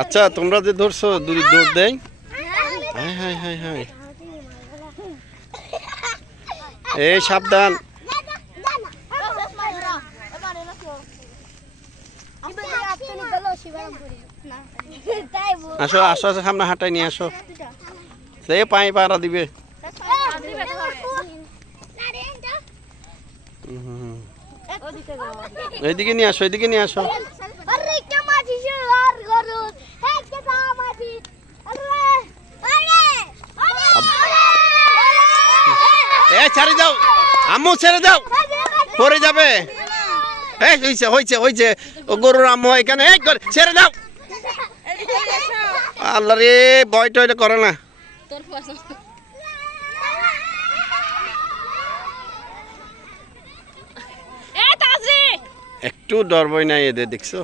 আচ্ছা তোমরা যে ধরছো দৌড় দেয় হাই হাই হাই হাই এই সাবধান আসো আসো আসো সামনে হাঁটাই নিয়ে আসো সে পাই পাড়া দিবে এইদিকে নিয়ে আসো এইদিকে নিয়ে আসো এ ছেড়ে দাও আম্মু ছেড়ে দাও পড়ে যাবে এই হইছে হইছে হইছে ও গরুর আম্মু এখানে এই ছেড়ে দাও আল্লাহ রে ভয় টয় করে না একটু ডর ভয় নাই এদের দেখছো